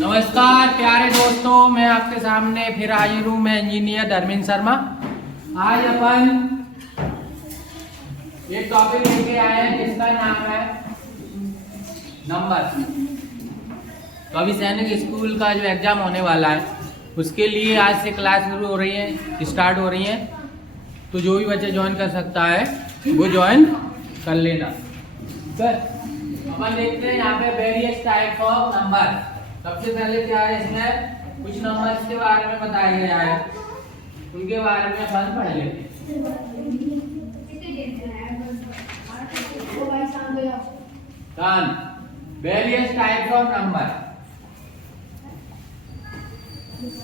नमस्कार प्यारे दोस्तों, मैं आपके सामने फिर हाजिर हूँ। मैं इंजीनियर धर्मेंद्र शर्मा। आज अपन एक टॉपिक लेके आए हैं जिसका नाम है नंबर। तो अभी सैनिक स्कूल का जो एग्जाम होने वाला है उसके लिए आज से क्लास शुरू हो रही है, स्टार्ट हो रही है। तो जो भी बच्चे ज्वाइन कर सकता है वो ज्वाइन कर लेना। अपन देखते हैं यहाँ पे वेरियस टाइप ऑफ नंबर। सबसे पहले क्या है, इसमें कुछ नंबर्स के बारे में बताया गया है, उनके बारे में अपन पढ़ लेते हैं। Various types of number.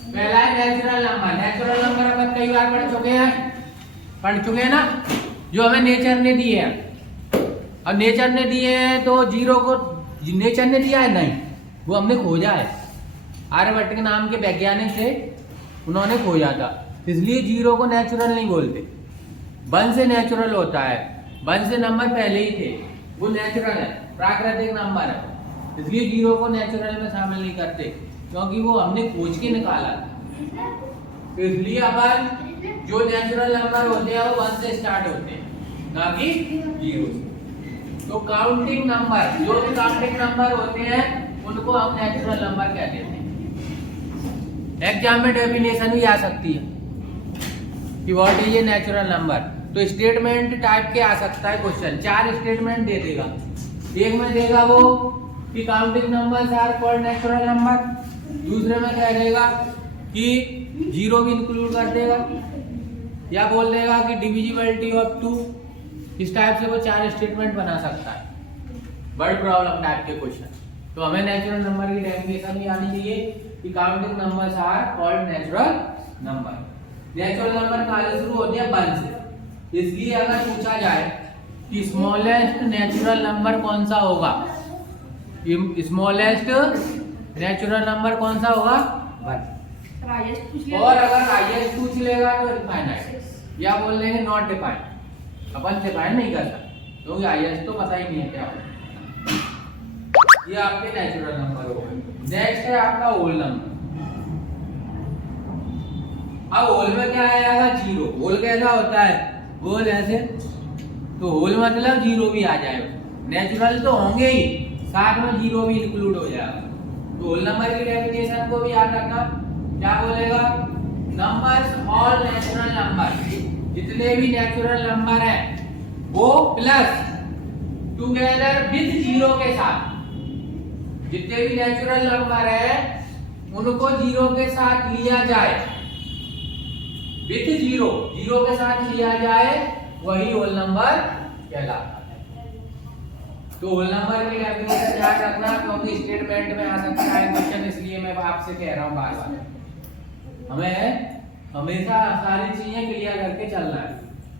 पहला है नेचुरल नंबर। नेचुरल नंबर अपन कई बार पढ़ चुके हैं ना, जो हमें नेचर ने दिए हैं। और नेचर ने दिए हैं तो जीरो को नेचर ने दिया है नहीं, वो हमने खोजा है। आर्यभट्ट के नाम के वैज्ञानिक थे, उन्होंने खोजा था। इसलिए जीरो को नेचुरल नहीं बोलते, वन से नेचुरल होता है। वन से नंबर पहले ही थे, वो नेचुरल है, प्राकृतिक नंबर है। इसलिए जीरो को नेचुरल में शामिल नहीं करते, क्योंकि वो हमने खोज के निकाला था। तो इसलिए अपन जो नेचुरल नंबर होते हैं वो वन से स्टार्ट होते हैं, ना कि जीरो से। तो काउंटिंग नंबर, जो भी काउंटिंग नंबर होते हैं उनको हम नेचुरल नंबर कहते हैं। एग्जाम में डेफिनेशन भी आ सकती है कि what is a natural number. तो स्टेटमेंट टाइप के आ सकता है क्वेश्चन। 4 स्टेटमेंट दे देगा। एक में देगा वो कि counting numbers are called natural number. दूसरे में कह देगा कि जीरो भी इंक्लूड कर देगा, या बोल देगा कि डिविजिबिलिटी ऑफ 2। इस टाइप से वो 4 स्टेटमेंट बना सकता है, वर्ड प्रॉब्लम टाइप के क्वेश्चन। तो हमें नेचुरल नंबर की डेफिनेशन भी आनी चाहिए कि counting numbers are called natural number. Natural number कहाँ से शुरू होते हैं? 1 से। इसलिए अगर पूछा जाए कि स्मॉलेस्ट नेचुरल नंबर कौन सा होगा, स्मॉलेस्ट नेचुरल नंबर कौन सा होगा? 1। और अगर हाईएस्ट पूछ लेगा तो इनफाइनाइट, या बोल देंगे नॉट डिफाइंड। अपन डिफाइन नहीं कर सकते क्योंकि हाईएस्ट तो पता ही नहीं है क्या होगा। ये आपके नेचुरल नंबर हो गए। नेक्स्ट है आपका होल नंबर। अब होल में क्या आएगा? जीरो। होल कैसा होता है? होल ऐसे, तो होल मतलब जीरो भी आ जाएगा। नेचुरल तो होंगे ही, साथ में जीरो भी इंक्लूड हो जाएगा। तो होल नंबर की डेफिनेशन को भी याद रखना। क्या बोलेगा? नंबर्स ऑल नेचुरल नंबर, जितने भी नेचुरल नंबर हैं वो प्लस टुगेदर विद जीरो के साथ, जितने भी नेचुरल नंबर है उनको जीरो के साथ लिया जाए, विद जीरो, जीरो के साथ लिया जाए, वही होल नंबर कहलाता है। तो होल नंबर की डेफिनेशन याद रखना, क्योंकि स्टेटमेंट में आ सकता है क्वेश्चन, इसलिए मैं आपसे कह रहा हूं बार बार। हमें हमेशा सारी चीजें क्लियर करके चलना है।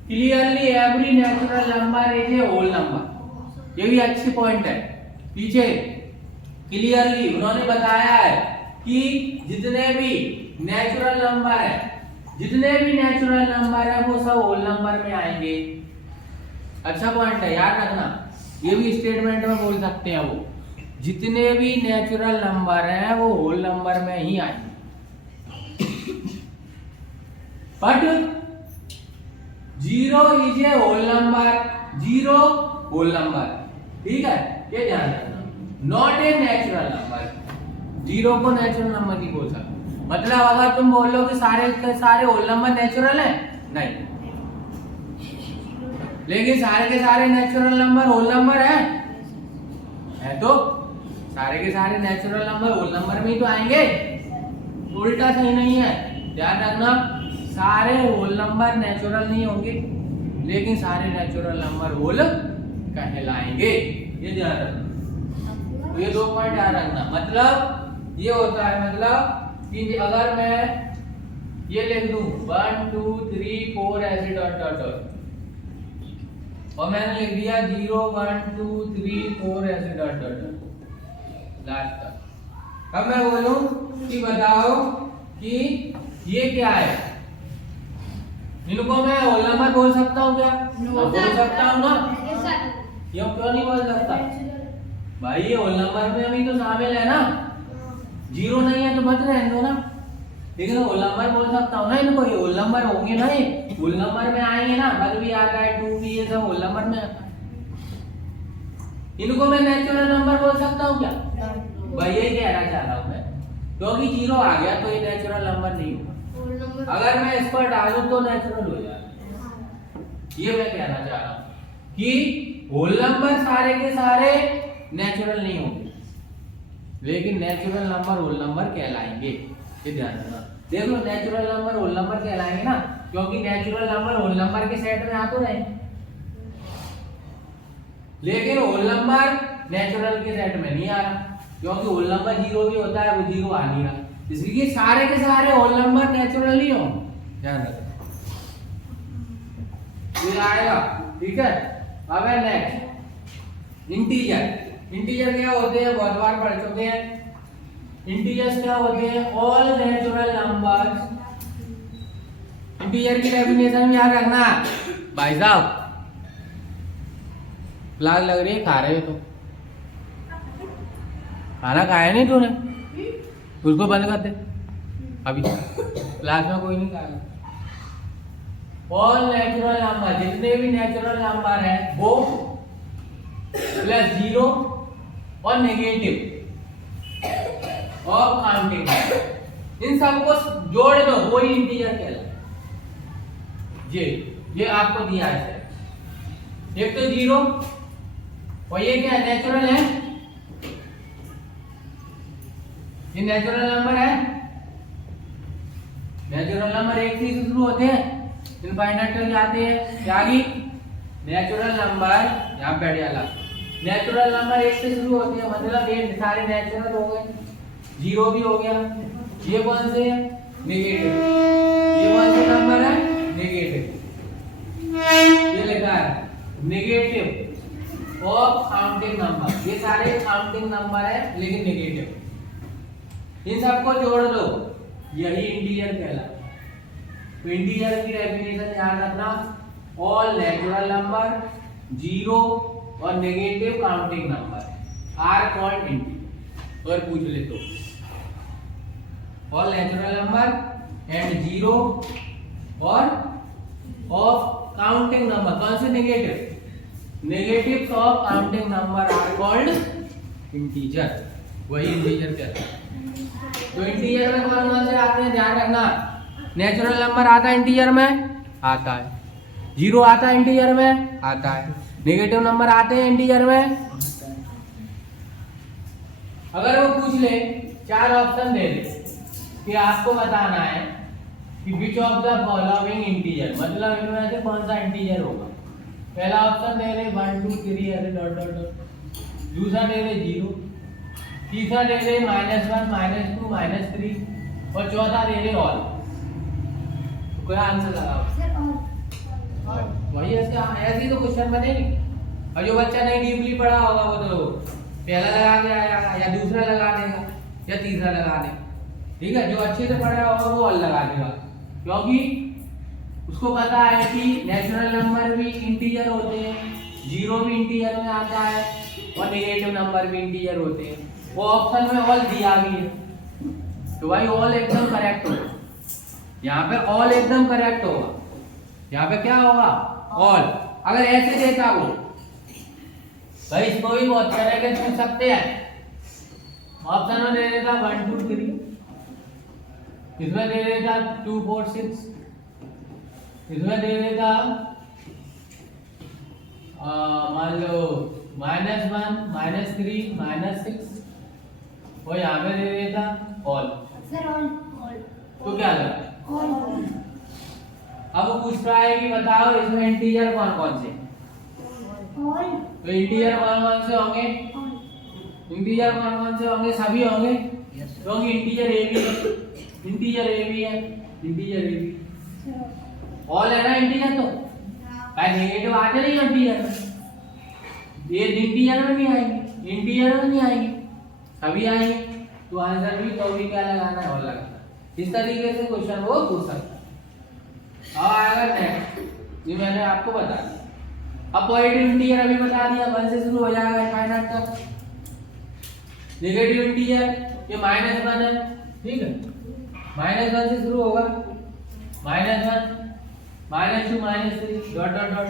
Clearly every natural number is a whole number. ये भी अच्छी पॉइंट है। पीछे क्लियरली उन्होंने बताया है कि जितने भी नेचुरल नंबर है, जितने भी नेचुरल नंबर है वो सब होल नंबर में आएंगे। अच्छा पॉइंट है, याद रखना। ये भी स्टेटमेंट में बोल सकते हैं, वो जितने भी नेचुरल नंबर हैं वो होल नंबर में ही आएंगे। But zero is a whole number, zero whole number, ठीक है, ये ध्यान रखना। Not a natural number, zero को नेचुरल नंबर नहीं बोल सकते। मतलब अगर तुम बोल लो कि सारे के सारे होल नंबर नेचुरल हैं, नहीं, लेकिन सारे के सारे नेचुरल नंबर होल नंबर है तो सारे के सारे नेचुरल नंबर होल नंबर में ही तो आएंगे। उल्टा सही नहीं है, ध्यान रखना। सारे होल नंबर नेचुरल नहीं होंगे, लेकिन सारे नेचुरल नंबर होल कहलाएंगे, ये ध्यान रखना। तो ये 2 पॉइंट याद रखना। मतलब ये होता है, मतलब कि अगर मैं ये लिख दूं 1 2 3 4 ऐसे डॉट डॉट डॉट, और मैंने लिख दिया 0 1 2 3 4 ऐसे डॉट डॉट डॉट लास्ट तक। अब मैं बोलूं कि बताओ कि ये क्या है? इनको मैं होल नंबर बोल सकता हूँ क्या? बोल सकता हूँ ना, क्यों नहीं बोल सकता? भाई ये होल नंबर में अभी तो शामिल है ना, जीरो नहीं है तो मत रहने दो ना, लेकिन होल नंबर बोल सकता हूँ ना इनको, ये होल नंबर होंगे ना, ये होल नंबर में आएंगे ना, 1 भी आता है 2 भी, ये सब होल नंबर में आता है। इनको मैं नेचुरल नंबर बोल सकता हूँ क्या? भाई यही कहना चाह रहा हूँ मैं, क्योंकि जीरो आ गया तो ये नेचुरल नंबर नहीं होगा, अगर मैं इस पर डालूं तो नेचुरल हो जाएगा। ये मैं कहना चाह रहा हूँ कि होल नंबर सारे के सारे नेचुरल नहीं होंगे, लेकिन नेचुरल नंबर होल नंबर कहलाएंगे। ये ध्यान रखना, देख लो नेचुरल नंबर होल नंबर कहलाएंगे ना, क्योंकि नेचुरल नंबर होल नंबर के सेट में आ तो रहे, लेकिन होल नंबर नेचुरल के सेट में नहीं आ रहा, क्योंकि होल नंबर जीरो भी होता है, वो जीरो आ नहीं रहा, इसलिए सारे के सारे होल नंबर नेचुरल ही हो, ध्यान रखना। ये आएगा, ठीक है। अब है नेक्स्ट इंटीजर। इंटीजर क्या होते हैं, बहुत बार पढ़ चुके हैं। इंटीजर्स क्या होते हैं, ऑल नेचुरल नंबर्स। इंटीजर की डेफिनेशन याद रखना भाई साहब, लाग लग रही है, खा रहे हो तो खाना खाया नहीं तूने, उसको बंद कर दे अभी, क्लास में कोई नहीं खाएगा। ऑल नेचुरल नंबर, जितने भी नेचुरल नंबर है वो प्लस जीरो और नेगेटिव और काउंटिंग, इन सबको जोड़ दो, वही इंटीजर कहलाता है। ये आपको दिया है, एक तो जीरो, और ये क्या नेचुरल है, ये नेचुरल नंबर है। नेचुरल नंबर एक से शुरू होते हैं, इनफाइनाइट तक जाते हैं, क्या की नेचुरल नंबर यहाँ बैठ जाला, नेचुरल नंबर एक से शुरू होते हैं, मतलब ये सारे नेचुरल हो गए, जीरो भी हो गया। ये कौन से है, नेगेटिव, ये कौन से नंबर है, नेगेटिव, ये लिखा है नेगेटिव और काउंटिंग नंबर, ये सारे काउंटिंग नंबर है लेकिन नेगेटिव, इन सबको जोड़ दो, यही इंटीजर कहलाता है। तो इंटीजर की डेफिनेशन याद रखना, ऑल नेचुरल नंबर, जीरो और negative counting number are called integer. और पूछ ले तो all natural number and zero और ऑफ काउंटिंग नंबर, कौन से negative, negatives of counting number are called integer, वही इंटीजर कहते हैं। तो इंटीजर में कौन कौन से आते हैं, ध्यान रखना, नेचुरल नंबर आता है इंटीजर में, आता है, जीरो आता है इंटीजर में, आता है, नेगेटिव नंबर आते हैं इंटीजर में। अगर वो पूछ ले, 4 ऑप्शन दे दे कि आपको बताना है कि which of the following integer, मतलब इनमें से कौन सा इंटीजर होगा। पहला ऑप्शन दे रहे 1 2 3 ऐसे डॉट डॉट डॉट, दूसरा दे रहे 0, तीसरा दे रहे -1 -2 -3 और चौथा दे रहे ऑल। कोई आंसर लगाओ, वही ऐसे ही तो क्वेश्चन बनेगी। और जो बच्चा नहीं डीपली पढ़ा होगा वो तो पहला लगा के आएगा या दूसरा लगा देगा या तीसरा लगा देगा, ठीक है। जो अच्छे से पढ़ा होगा वो ऑल लगा देगा, क्योंकि उसको पता है कि नेचुरल नंबर भी इंटीजर होते हैं, जीरो भी इंटीजर में आता है और नेगेटिव नंबर भी इंटीजर होते हैं। वो ऑप्शन में ऑल दिया भी है, तो भाई ऑल एकदम करेक्ट होगा, यहाँ पे ऑल एकदम करेक्ट होगा, यहाँ पे क्या होगा, ऑल। अगर ऐसे देता वो, भाई इसको भी बहुत तरह के पूछ सकते हैं, ऑप्शन में दे देता 1 2 3, इसमें दे देता 2 4 6, इसमें दे देता मान लो -1 -3 -6, और यहाँ पे दे देता ऑल। तो क्या लगा ऑल। अब वो पूछ रहा है कि बताओ इसमें इंटीजर कौन कौन से, तो इंटीजर कौन कौन से होंगे, इंटीजर कौन कौन से होंगे, सभी होंगे, क्योंकि इंटीजर ए भी है, इंटीजर ए भी है, इंटीजर ए भी ऑल है ना इंटीजर। तो भाई नेगेटिव आते नहीं इंटीजर में, ये इंटीजर में नहीं आएंगे, इंटीजर में नहीं आएंगे, सभी आएंगे। तो आंसर भी तो भी क्या लगाना है, ऑल लगाना है। इस तरीके से क्वेश्चन वो पूछ सकता है। अब आएगा नेक्स्ट, ये मैंने आपको बता दिया। अब पॉजिटिव इंटीजर अभी बता दिया, 1 से शुरू हो जाएगा इनफाइनाइट तक। नेगेटिव इंटीजर ये -1 है, ठीक है, -1 से शुरू होगा, -1 -2 -3 डॉट डॉट डॉट।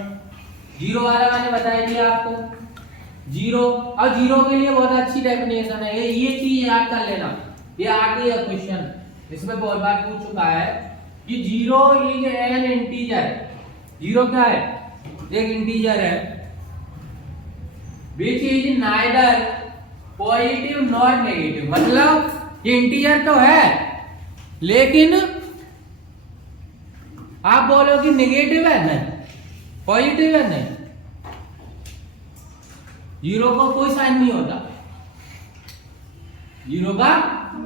जीरो वाला मैंने बताया दिया आपको, जीरो। और जीरो के लिए बहुत अच्छी डेफिनेशन है, ये चीज याद कर लेना, ये आगे है क्वेश्चन, इसमें बहुत बार पूछ चुका है कि zero is an integer. Zero क्या है? एक इंटीजर है which is neither positive nor negative. मतलब ये इंटीजर तो है लेकिन आप बोलो कि नेगेटिव है, नहीं, पॉजिटिव है, नहीं। जीरो को कोई साइन नहीं होता, जीरो का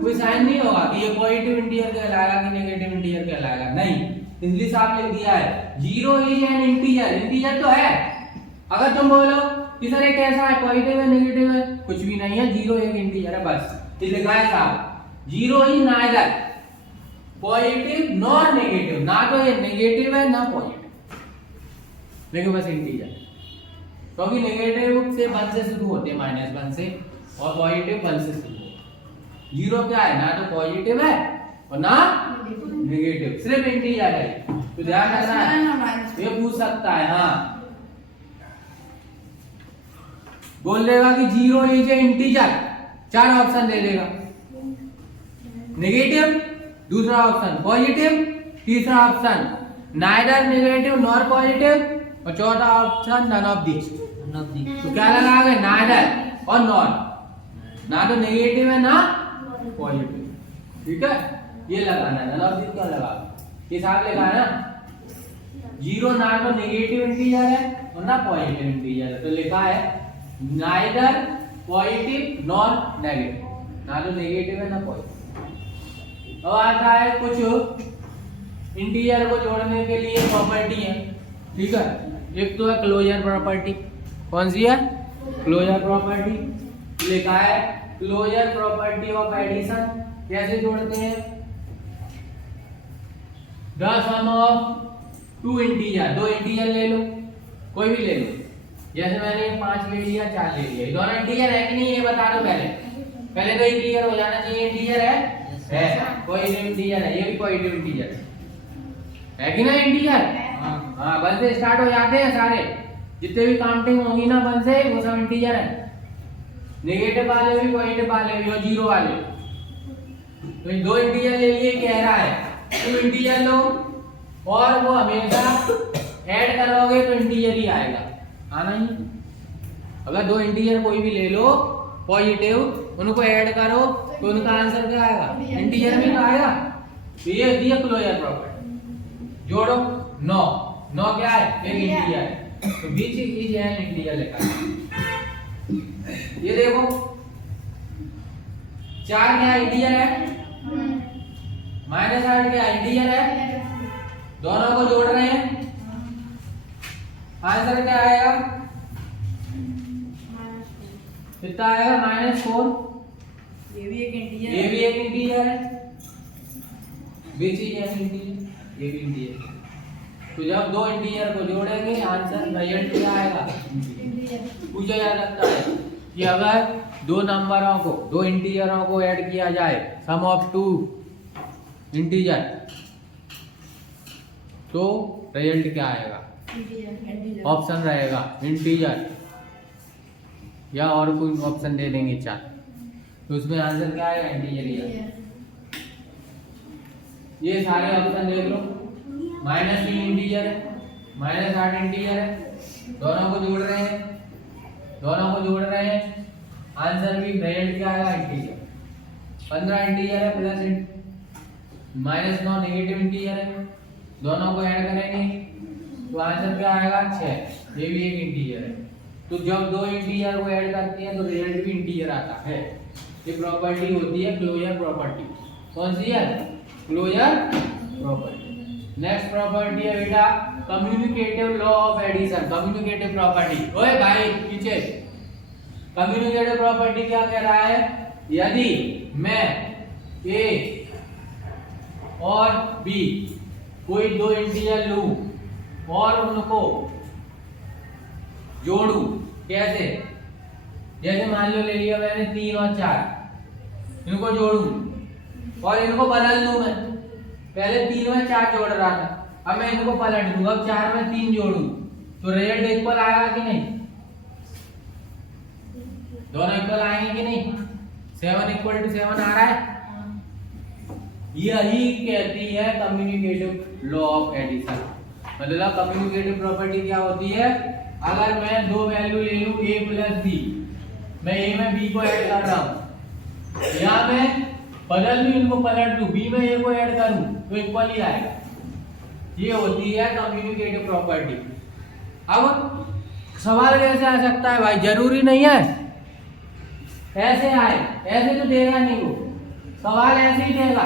कोई साइन नहीं होगा कि ये पॉजिटिव इंटीजर कहलाएगा कि नेगेटिव इंटीजर कहलाएगा, नहीं। इसलिए साफ लिख दिया है zero is an integer. Integer तो है, अगर तुम बोलो कि सर ये कैसा है, पॉजिटिव है नेगेटिव है, कुछ भी नहीं है, जीरो एक इंटीजर है बस। ये लिखा है साहब, zero is neither positive nor negative, ना तो ये नेगेटिव है ना पॉजिटिव, लेकिन बस इंटीजर। क्योंकि नेगेटिव से 1 से शुरू होते हैं, -1 से, और पॉजिटिव 1 से शुरू होते। जीरो क्या है? ना तो पॉजिटिव है और ना नेगेटिव, सिर्फ इंटीजर है। तो ध्यान रखना है, ये पूछ सकता है। हाँ, बोल देगा कि zero is a integer, 4 option दे देगा, नेगेटिव दूसरा ऑप्शन, पॉजिटिव तीसरा option, neither negative nor positive, और चौथा ऑप्शन नन ऑफ दिस। तो क्या लगाओगे? नाइदर और नॉर, ना तो नेगेटिव है ना पॉजिटिव, ठीक है, ये लगाना है। नन ऑफ दिस क्या लगा, ये साफ लिखा है ना, जीरो ना तो नेगेटिव इंटीजर है और ना पॉजिटिव इंटीजर है, तो लिखा है नाइदर पॉजिटिव नॉर नेगेटिव, ना तो नेगेटिव है ना पॉजिटिव। अब आता है कुछ इंटीजर को जोड़ने के लिए प्रॉपर्टी है, ठीक है। एक तो है क्लोजर प्रॉपर्टी, कौन सी है? Closure property. लिखा है क्लोजर प्रॉपर्टी ऑफ एडिशन, कैसे जोड़ते हैं? The sum of 2 integer, 2 integer ले लो, कोई भी ले लो, जैसे मैंने 5 ले लिया, 4 ले लिया, ये दोनों इंटीजर है कि नहीं ये बता दो पहले तो ये क्लियर हो जाना चाहिए। इंटीजर है, कोई इंटीजर है, ये भी पॉजिटिव इंटीजर है कि ना? इंटीजर, हाँ, 1 से स्टार्ट हो जाते हैं सारे, जितने भी काउंटिंग होगी ना 1 से, वो सब इंटीजर है। नेगेटिव वाले भी, पॉजिटिव वाले भी और जीरो वाले। तो इन 2 इंटीजर ले लिए, कह रहा है 2 इंटीजर लो और वो हमेशा ऐड करोगे तो इंटीजर ही आएगा, आना ही। अगर 2 इंटीजर कोई भी ले लो पॉजिटिव, उनको ऐड करो तो उनका आंसर क्या आएगा? इंटीजर में तो आएगा। तो ये दिया क्लोजर प्रॉपर्टी। जोड़ो 9, 9 क्या है? एक इंटीजर है, तो बीच इज एन इंटीजर लिखा है। ये देखो 4 क्या इंटीजर है, -8 क्या इंटीजर है, दोनों को जोड़ रहे हैं, आंसर क्या आएगा? कितना आएगा? -4। ये भी एक इंटीजर, ये भी एक इंटीजर है, बीच ही है इंटीजर, ये भी इंटीजर। तो जब 2 इंटीजर को जोड़ेंगे आंसर रिजल्ट क्या आएगा? पूछा जा सकता है कि अगर 2 नंबरों को, 2 इंटीजरों को ऐड किया जाए, सम ऑफ 2 इंटीजर, तो रिजल्ट क्या आएगा? ऑप्शन रहेगा इंटीजर, या और कोई ऑप्शन दे देंगे 4, तो उसमें आंसर क्या आएगा? इंटीजर ही आएगा। ये सारे ऑप्शन देख लो, -3 इंटीजर है, -8 इंटीजर है, दोनों को जोड़ रहे हैं, दोनों को जोड़ रहे हैं, आंसर भी रिजल्ट क्या आएगा? इंटीजर। 15 इंटीजर है प्लस -9 नेगेटिव इंटीजर है, दोनों को ऐड करेंगे तो आंसर क्या आएगा? 6। ये भी एक इंटीजर है। तो जब 2 इंटीजर को ऐड करते हैं तो रिजल्ट भी इंटीजर आता है। ये प्रॉपर्टी होती है क्लोजर प्रॉपर्टी। कौन सी है? Closure property. नेक्स्ट प्रॉपर्टी है बेटा commutative law of addition. Commutative property, ओए भाई पीछे। कम्युनिकेटिव प्रॉपर्टी क्या कह रहा है? यदि मैं ए और बी कोई 2 इंटीजर लूं और उनको जोड़ू, कैसे? जैसे मान लो ले लिया मैंने 3 और 4, इनको जोड़ूं और इनको बदल दूं मैं। पहले 3 में 4 जोड़ रहा था, अब मैं इनको पलट दूं, अब 4 में 3 जोड़ूं तो रिजल्ट इक्वल आएगा कि नहीं? दोनों इक्वल आएंगे कि नहीं? 7 = 7 आ रहा है। यही कहती है कम्युनिकेटिव लॉ ऑफ एडिशन। मतलब कम्युनिकेटिव प्रॉपर्टी क्या होती है? अगर मैं दो वैल्यू ले लूं a + b, मैं a में b को ऐड कर रहा हूं, यहाँ मैं बदल दूं, इनको पलट दूं, b में a को ऐड करूं तो इक्वल ही आएगा। ये होती है कम्युनिकेटिव प्रॉपर्टी। अब सवाल कैसे आ सकता है भाई? जरूरी नहीं है ऐसे आए, ऐसे तो देगा नहीं वो, सवाल ऐसे ही देगा।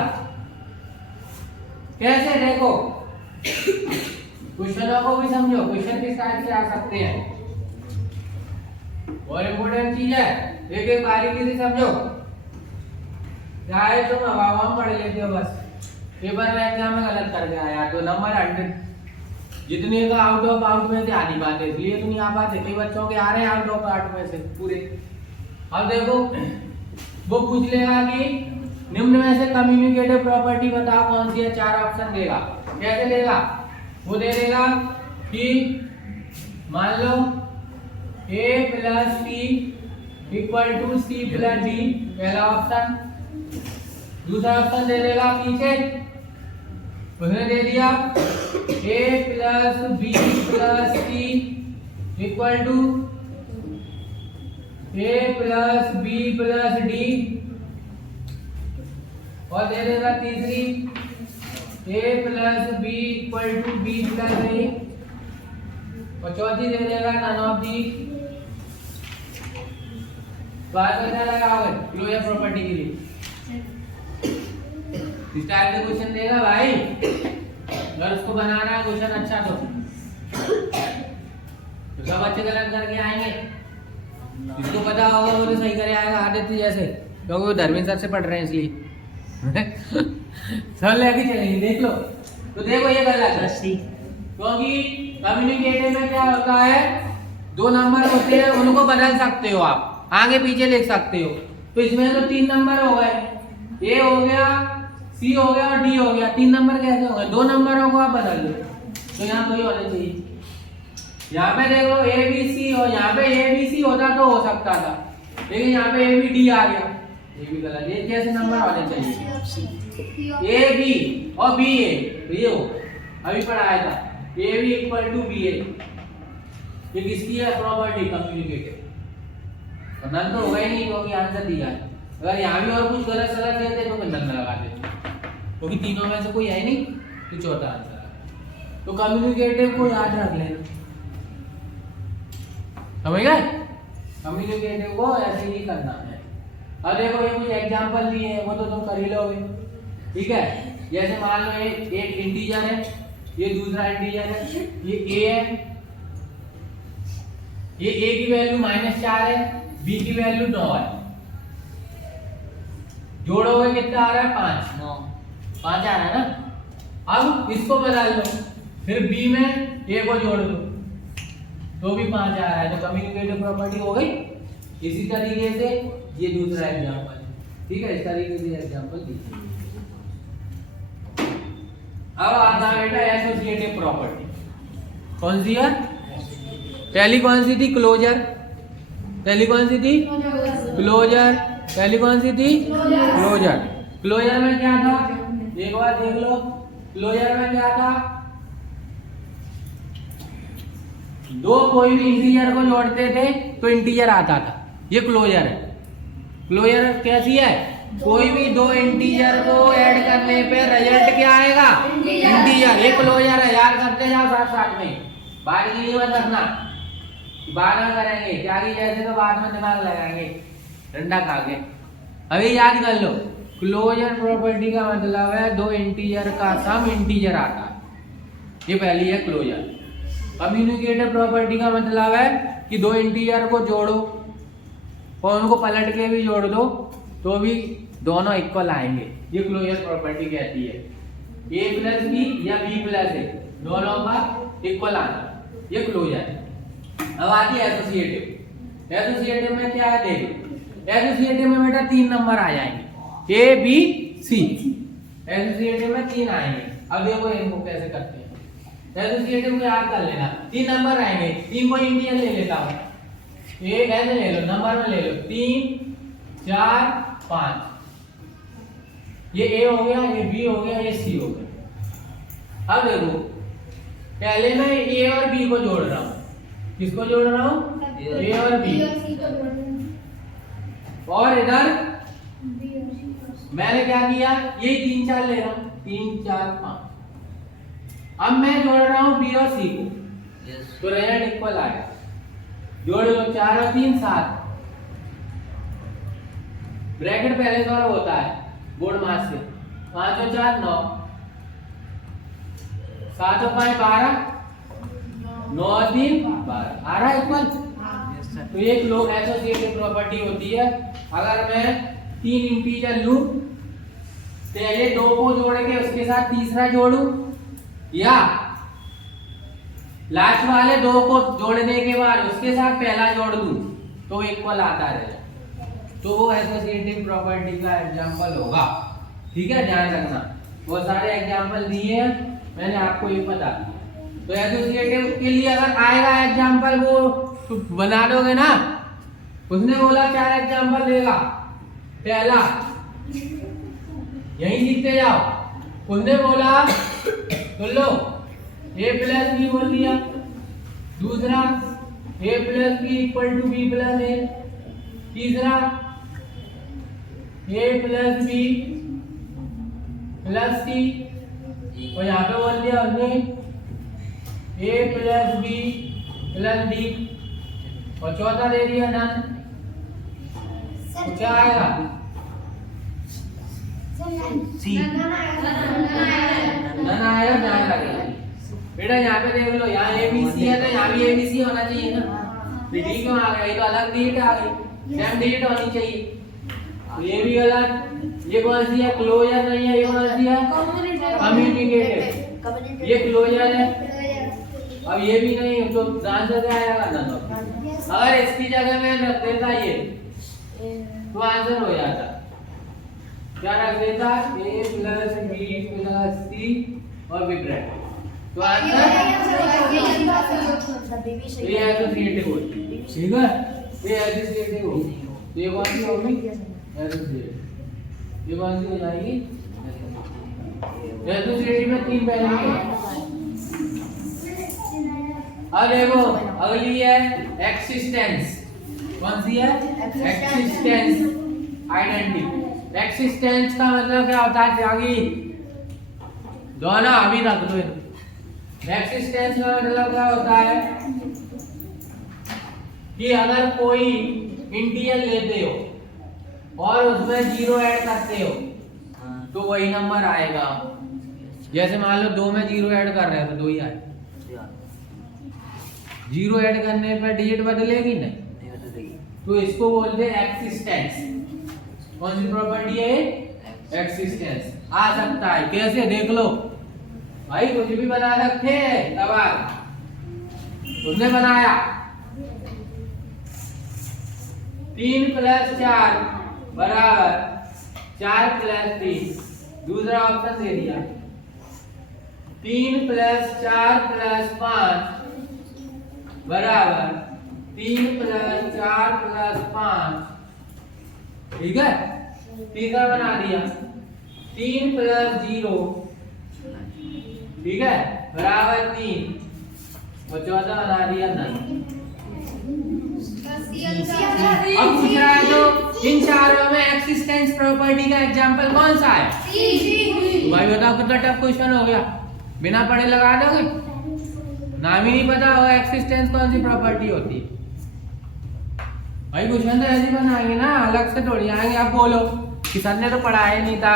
कैसे? देखो क्वेश्चनों को भी समझो, क्वेश्चन किस टाइप से आ सकते हैं, और इम्पोर्टेंट चीज है, एक एक बारीकी से समझो। चाहे तुम हवा पढ़ लेते हो बस, पेपर में एग्जाम में गलत कर गया यार तो नंबर 100 जितने का आउट में से आधी बात है, इसलिए तो नहीं आ पाते। कई बच्चों के आ रहे हैं आउट में से पूरे। अब देखो वो पूछ लेगा कि निम्न में से कम्युनिकेटिव प्रॉपर्टी बताओ कौन सी है, 4 ऑप्शन देगा। कैसे देगा? वो दे देगा कि मान लो a + c = c + d, पहला ऑप्शन। दूसरा ऑप्शन दे देगा पीछे, उसने दे दिया a + b + c = a + b + d, और दे देगा तीसरी a + b = b + a, और चौथी दे देगा नन ऑफ दी। तो आंसर क्या लगाओगे क्लोजर प्रॉपर्टी के लिए? इस टाइप के क्वेश्चन देगा भाई, अगर उसको बनाना है क्वेश्चन अच्छा तो सब अच्छे गलत करके आएंगे। जिसको पता होगा वो तो सही करे आएगा, आदित्य जैसे, क्योंकि वो धर्मेंद्र सर से पढ़ रहे हैं इसलिए सर लेके चलेंगे। देख लो तो देखो ये गलत है, क्योंकि कम्युनिकेटिव में क्या होता है, 2 नंबर होते हैं, उनको बदल सकते हो आप, आगे पीछे लिख सकते हो। तो इसमें तो 3 नंबर हो गए, a हो गया, c हो गया और d हो गया। 3 नंबर कैसे हो गए? 2 नंबरों को आप बदल दो, तो यहाँ कोई होने चाहिए। यहाँ पे देखो a b c, और यहाँ पे a b c होता तो हो सकता था, लेकिन यहाँ पे a b d आ गया, ये भी गलत। ये कैसे नंबर होने चाहिए? a b और b a, तो ये हो अभी पढ़ाया था, a b = b a। ये किसकी है प्रॉपर्टी? कम्युनिकेटिव। और नन तो होगा ही नहीं क्योंकि आंसर दिया है। अगर यहाँ भी और कुछ गलत सलत देते तो नन लगा देते, क्योंकि तीनों में से कोई है नहीं, तो चौथा आंसर है। तो कम्युनिकेटिव को याद रख लेना, समझ गए? कम्युनिकेटिव को ऐसे ही करना है। अब देखो ये कुछ एग्जांपल दिए हैं, वो तो तुम कर ही लोगे, ठीक है? जैसे मान लो एक इंटीजर है, ये दूसरा इंटीजर है, ये a है, ये a की वैल्यू -4 है, b की वैल्यू 9 है। जोड़ोगे कितना आ रहा है? 5 आ रहा है ना। अब इसको बदल लो, फिर b में a को जोड़ दो तो भी 5 आ रहा है, तो कम्युनिकेटिव प्रॉपर्टी हो गई। इसी तरीके से ये दूसरा एग्जांपल, ठीक है? इस तरीके से एग्जांपल दीजिए। अब आता है बेटा एसोसिएटिव प्रॉपर्टी। कौन सी है? पहली कौन सी थी? क्लोजर। पहली कौन सी थी? क्लोजर। पहली कौन सी थी? क्लोजर। क्लोजर में क्या था? एक बार देख लो, क्लोजर में क्या था? दो कोई भी इंटीजर को जोड़ते थे तो इंटीजर आता था, ये क्लोजर है। क्लोजर कैसी है? कोई भी 2 इंटीजर को ऐड करने पे रिजल्ट क्या आएगा? इंटीजर। ये क्लोजर है, याद करते जाओ साथ में, बाद की मत रखना, बाद में करेंगे क्या की जैसे, तो बाद में दिमाग लगाएंगे ठंडा खा के। अभी याद कर लो, क्लोजर प्रॉपर्टी का मतलब है 2 इंटीजर का सम इंटीजर आता है, ये पहली है क्लोजर। कम्युनिकेटिव प्रॉपर्टी का मतलब है कि 2 इंटीजर को जोड़ो और उनको पलट के भी जोड़ दो तो भी दोनों इक्वल आएंगे, ये क्लोजर प्रॉपर्टी कहती है। a + b या b + a दोनों का इक्वल आना, ये क्लोजर है। अब आती है एसोसिएटिव। एसोसिएटिव में क्या है? देखो एसोसिएटिव में बेटा 3 नंबर आ जाएंगे, ए बी सी। एसोसिएटिव में 3 आएंगे। अब देखो इनको कैसे करते हैं। एसोसिएटिव को याद कर लेना, 3 नंबर आएंगे। 3 को इंडियन ले लेता हूँ, ए ऐसे ले लो, नंबर में ले लो 3 4 5। ये ए हो गया, ये बी हो गया, ये सी हो गया। अब देखो पहले मैं ए और बी को जोड़ रहा हूँ। किसको जोड़ रहा हूँ? ए और बी। और इधर मैंने क्या किया, ये 3 4 ले रहा हूँ, 3 4 5। अब मैं जोड़ रहा हूँ बी और सी को, तो रिजल्ट इक्वल आएगा। जोड़ लो 4 और 3 7। ब्रैकेट पहले सॉल्व होता है बोर्ड मास से। 5 और 4 9, 7 और 5 12, 9 और 3 12। आ रहा है इक्वल। तो एक लोग एसोसिएटिव प्रॉपर्टी होती है, अगर मैं 3 इंटीजर लूं, पहले 2 को जोड़ के उसके साथ तीसरा जोड़ूं, या लास्ट वाले 2 को जोड़ने के बाद उसके साथ पहला जोड़ दूं, तो इक्वल आता रहेगा। तो वो एसोसिएटिव प्रॉपर्टी का एग्जांपल होगा। ठीक है, ध्यान रखना। बहुत सारे एग्जांपल दिए हैं, मैंने आपको ये बता दिया। तो एसोसिएटिव के लिए अगर आएगा एग्जांपल, वो तो बना दोगे ना। उसने बोला 4 एग्जांपल देगा। पहला यही लिखते जाओ। उसने बोला तो लो a प्लस बी बोल दिया। दूसरा a plus B equal to B plus A. तीसरा a plus B plus C. और यहाँ पे बोल दिया उसने a plus B plus D. और चौथा दे दिया नन। क्या आएगा? सी। नन आएगा, ध्यान रखना बेटा। यहाँ पे देख लो, यहाँ ए बी सी है तो यहाँ भी ए बी सी होना चाहिए ना। डी क्यों आ गया? ये तो अलग डिजिट आ गई, सेम डिजिट होनी चाहिए। ये भी अलग। ये कौन सी है? क्लोजर नहीं है। ये कौन सी है? कम्युनिकेटिव। ये क्लोजर है। अब ये भी नहीं है, तो आंसर क्या आएगा? नन। अगर इसकी जगह में रख देता ये, तो आंसर हो जाता। क्या रख देता? a plus B plus C और बी ब्रैकेट, तो आंसर ये एसोसिएटिव होती है। ठीक है, ये एसोसिएटिव होती है। तो ये कौन सी होगी? एसोसिएटिव। ये कौन सी हो जाएगी? एसोसिएटिव में 3 पहलू हैं। अब देखो अगली है एक्सिस्टेंस। कौन सी है? Existence identity. एक्सिस्टेंस का मतलब क्या होता है? त्यागी दोनों अभी रख दो। एक्सिस्टेंस का मतलब क्या होता है कि अगर कोई इंटीजर लेते हो और उसमें 0 ऐड करते हो, तो वही नंबर आएगा। जैसे मान लो 2 में 0 ऐड कर रहे हैं तो 2 ही आए। 0 ऐड करने पर डिजिट बदलेगी नहीं, तो इसको बोलते हैं एक्सिस्टेंस। कौन सी प्रॉपर्टी है? एक्सिस्टेंस। आ सकता है कैसे? देख लो भाई, कुछ भी बना सकते हैं। अब उसने बनाया 3 प्लस 4 बराबर 4 प्लस 3। दूसरा ऑप्शन दे दिया 3 प्लस 4 प्लस 5 बराबर 3 प्लस 4 प्लस 5। ठीक है, तीसरा बना दिया 3 प्लस 0, ठीक है, बराबर 3। और चौथा बना दिया नन। अब पूछ रहा है तो इन चारों में एक्सिस्टेंस प्रॉपर्टी का एग्जांपल कौन सा है? तो भाई बताओ कितना टफ क्वेश्चन हो गया। बिना पढ़े लगा दोगे? नाम ही नहीं पता होगा एक्सिस्टेंस कौन सी प्रॉपर्टी होती है। भाई क्वेश्चन तो ऐसे बनाएंगे ना, अलग से थोड़ी आएंगे। आप बोलो कि सर ने तो पढ़ाया नहीं था,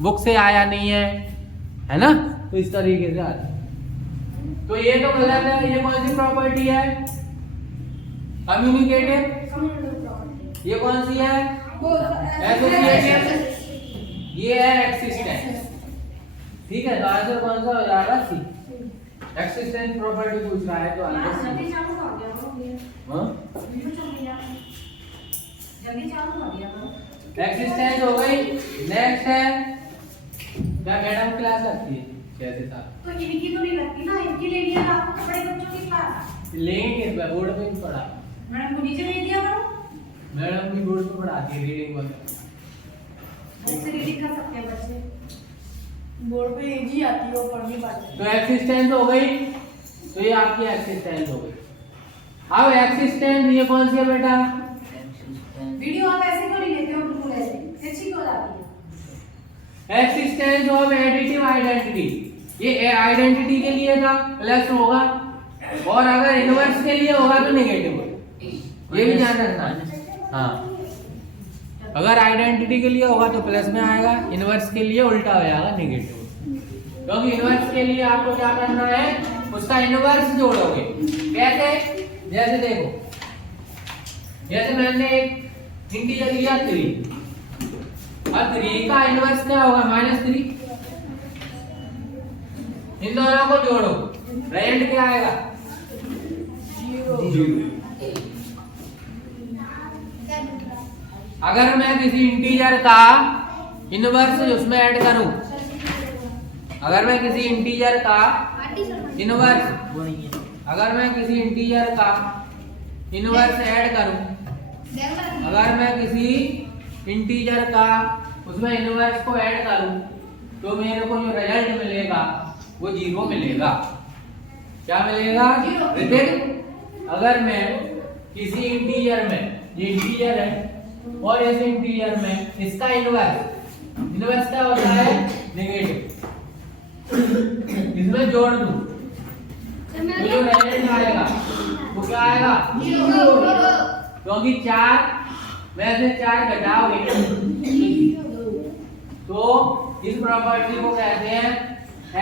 बुक से आया नहीं है ना, तो इस तरीके से आता। तो ये तो गलत है। ये कौन सी प्रॉपर्टी है? कम्युनिकेटिव। ये कौन सी है? एसोसिएटिव। ये है एक्सिस्टेंस। ठीक है, तो आंसर कौन सा हो जाएगा? सी। एक्सिस्टेंस प्रॉपर्टी पूछ रहा है तो आंसर सी। हां, एक्सिस्टेंस हो गई। नेक्स्ट है क्या मैडम क्लास लगती है 6 से 7 तो इनकी तो नहीं लगती ना, इनकी ले लिया आपको बड़े बच्चों की क्लास। लेंगे बोर्ड पे भी पढ़ा। मैडम को नीचे भेज दिया करो, मैडम भी बोर्ड पे पढ़ाती है रीडिंग वगैरह। ऐसे रीडिंग कर सकते हैं बच्चे, बोर्ड पे इजी आती है, वो पढ़ नहीं पाते। तो एक्सिस्टेंस हो गई, तो ये आपकी एक्सिस्टेंस हो गई। अब एक्सिस्टेंस ये कौन सी है बेटा? वीडियो आप ऐसे क्यों नहीं लेते हो, बिल्कुल ऐसे अच्छी क्यों जाती है? एक्सिस्टेंस ऑफ एडिटिव आइडेंटिटी, ये आइडेंटिटी के लिए था प्लस होगा, और अगर इनवर्स के लिए होगा तो नेगेटिव होगा, ये भी ध्यान रखना। हाँ, अगर आइडेंटिटी के लिए होगा तो प्लस में आएगा, इनवर्स के लिए उल्टा हो जाएगा नेगेटिव। क्योंकि इनवर्स के लिए आपको क्या करना है, उसका इनवर्स जोड़ोगे। कैसे? जैसे देखो, जैसे मैंने एक इंटीजर लिया 3, अब 3 का इनवर्स क्या होगा? -3। इन दोनों को जोड़ो, रेंट क्या आएगा? 0। अगर मैं किसी इंटीजर का इनवर्स उसमें ऐड करूं, अगर मैं किसी इंटीजर का इनवर्स ऐड करूं, अगर मैं किसी इंटीजर का उसमें इनवर्स को ऐड करूं, तो मेरे को जो रिजल्ट मिलेगा वो 0 मिलेगा। क्या मिलेगा? ऋतिक, अगर मैं किसी इंटीजर में, ये इंटीजर है और इस इंटीजर में इसका इनवर्स क्या होता है? नेगेटिव। इसमें जोड़ दूं तो जो रिजल्ट आएगा वो क्या आएगा? 0। क्योंकि 4 में से 4 घटाओगे तो इस प्रॉपर्टी को कहते हैं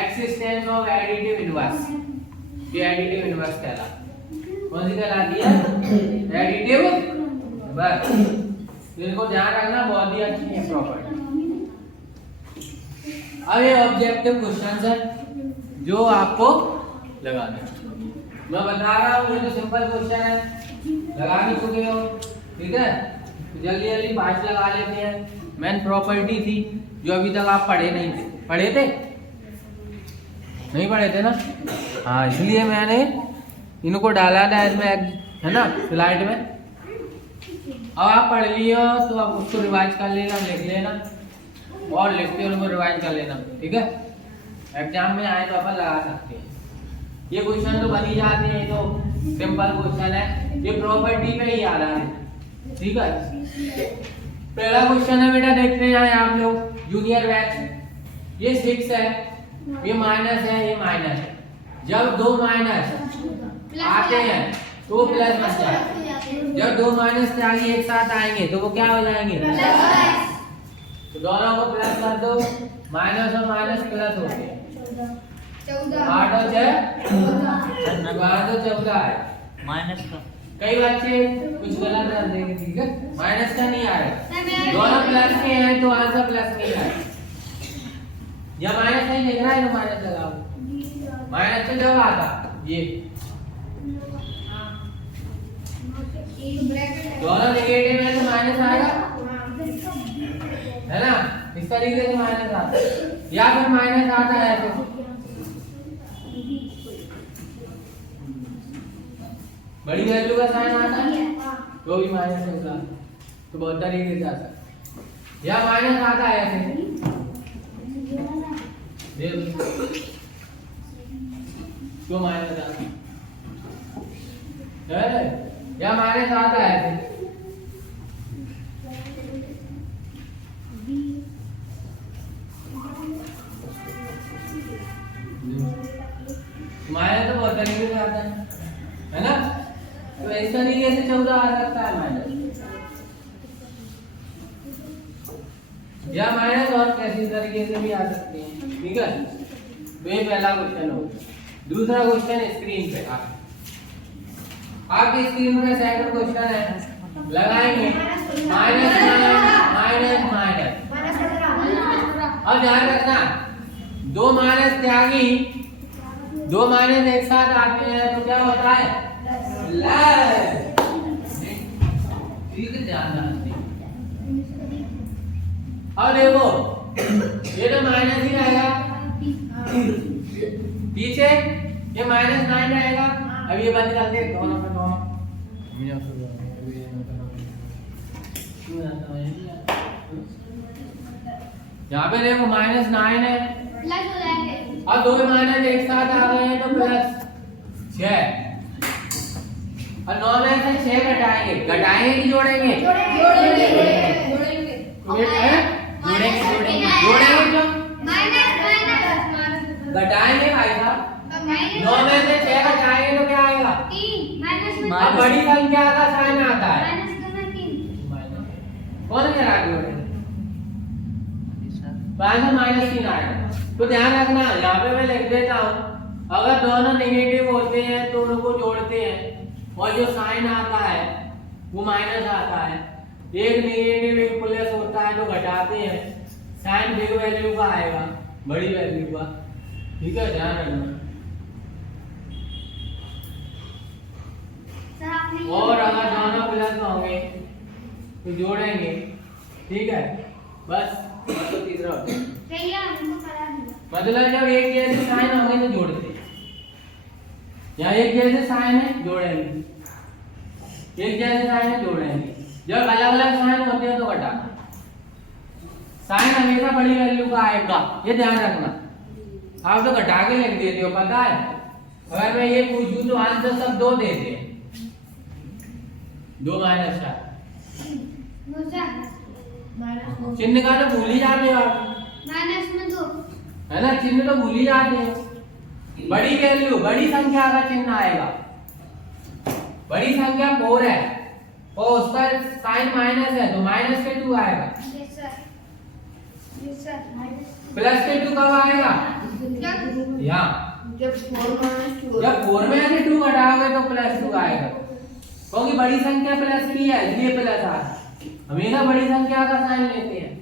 एक्सिस्टेंस ऑफ एडिटिव इनवर्स। ये एडिटिव इनवर्स कहलाती, कौन सी कहलाती है? Additive inverse. इनको ध्यान रखना, बहुत ही अच्छी है प्रॉपर्टी। अब ये ऑब्जेक्टिव क्वेश्चंस है जो आपको लगाने हैं। मैं बता रहा हूँ, ये तो सिंपल क्वेश्चन है, लगा भी चुके हो, ठीक है? तो जल्दी जल्दी 5 लगा लेते हैं। मेन प्रॉपर्टी थी जो अभी तक आप पढ़े नहीं थे। पढ़े थे? नहीं पढ़े थे ना? हाँ, इसलिए मैंने इनको डाला था इसमें, है ना, स्लाइड में। अब आप पढ़ लिए हो तो आप उसको रिवाइज कर लेना, लिख लेना, और लिखते हुए उनको रिवाइज कर लेना, ठीक है? एग्जाम में आए तो अपन लगा सकते हैं। ये क्वेश्चन तो बन ही जाते हैं, तो सिंपल क्वेश्चन है, ये प्रॉपर्टी पे ही आधार है, ठीक है? पहला क्वेश्चन है बेटा, देखते हैं आप लोग, जूनियर बैच। ये 6 है, ये माइनस है, ये माइनस है। जब 2 माइनस आते हैं तो प्लस बन जाए। जब 2 माइनस आगे एक साथ आएंगे तो वो क्या हो जाएंगे? तो दोनों को प्लस कर दो, माइनस और माइनस प्लस हो गए। 8 और 14 है। माइनस का कई बच्चे कुछ गलत कर देंगे, ठीक है? माइनस का नहीं आएगा, दोनों प्लस के हैं तो आंसर प्लस में आएगा। या माइनस नहीं लिख रहा है तो माइनस लगाओ। माइनस तो जब आता ये दोनों नेगेटिव है तो माइनस आएगा, है ना? इस तरीके से माइनस आता है, या फिर माइनस आता है तो बड़ी वैल्यू का साइन आता है तो भी माइनस होगा। तो बहुत तरीके से आता है, या माइनस आता है ऐसे, तो माइनस आता है, या माइनस आता है ऐसे। माइनस तो बहुत तरीके से आता है ना? तो इस तरीके से 14 आ सकता है माइनस, या माइनस और कैसी तरीके से भी आ सकते हैं, ठीक है? तो ये पहला क्वेश्चन हो। दूसरा क्वेश्चन स्क्रीन पे आपकी स्क्रीन पे सेकंड क्वेश्चन है, लगाएंगे माइनस माइनस माइनस। अब ध्यान रखना, 2 माइनस त्यागी, 2 माइनस एक साथ आते हैं तो क्या होता है? प्लस। ठीक है, ध्यान रखना। अब देखो ये तो माइनस ही रहेगा, पीछे ये -9 रहेगा। अब ये बंद कर दे दोनों पे दोनों। यहाँ पे देखो -9 है, प्लस हो जाएंगे। अब दो माइनस एक साथ आ गए हैं तो +6। और 9 में से 6 घटाएंगे, घटाएंगे कि जोड़ेंगे? जोड़ेंगे। जोड़ेंगे क्यों? माइनस घटाएंगे भाई साहब। 9 में से 6 घटाएंगे तो क्या आएगा? 3 माइनस में अब बड़ी संख्या का साइन आता है माइनस करना 3। कौन कह रहा है जोड़ेंगे? -3 आएगा। तो ध्यान रखना, यहाँ पे मैं लिख देता हूँ, अगर दोनों नेगेटिव होते हैं तो उनको जोड़ते हैं और जो साइन आता है वो माइनस आता है। एक नेगेटिव एक प्लस होता है तो घटाते हैं, साइन बिग वैल्यू का आएगा, बड़ी वैल्यू का। ठीक है, ध्यान रखना। सर आपने और अगर दोनों प्लस होंगे तो जोड़ेंगे। ठीक है, बस तो तीसरा होता है। सही है, हमको पता नहीं। मतलब जब एक जैसे साइन होंगे तो जोड़ते हैं। यहाँ एक जैसे साइन है जोड़ेंगे, एक जैसे साइन है जोड़ेंगे। जब अलग अलग साइन होते हैं तो घटाना। साइन हमेशा बड़ी वैल्यू का आएगा, ये ध्यान रखना। आप तो घटा के लिख देते हो, पता है। अगर मैं ये पूछूं तो आंसर सब 2 देते हैं, 2 -4। चिन्ह का तो भूल ही जाते हो आप, माइनस में 2 है ना? चिन्ह तो भूल ही जाते हो। बड़ी वैल्यू, बड़ी संख्या का चिन्ह आएगा। बड़ी संख्या 4 है और उसका साइन माइनस है तो -2 आएगा। यस सर माइनस +2 कब आएगा? यहाँ जब 4 -2 जब 4 में से 2 घटाओगे तो +2 आएगा, क्योंकि बड़ी संख्या प्लस की है इसलिए प्लस आ रहा है। हमेशा बड़ी संख्या का साइन लेते हैं।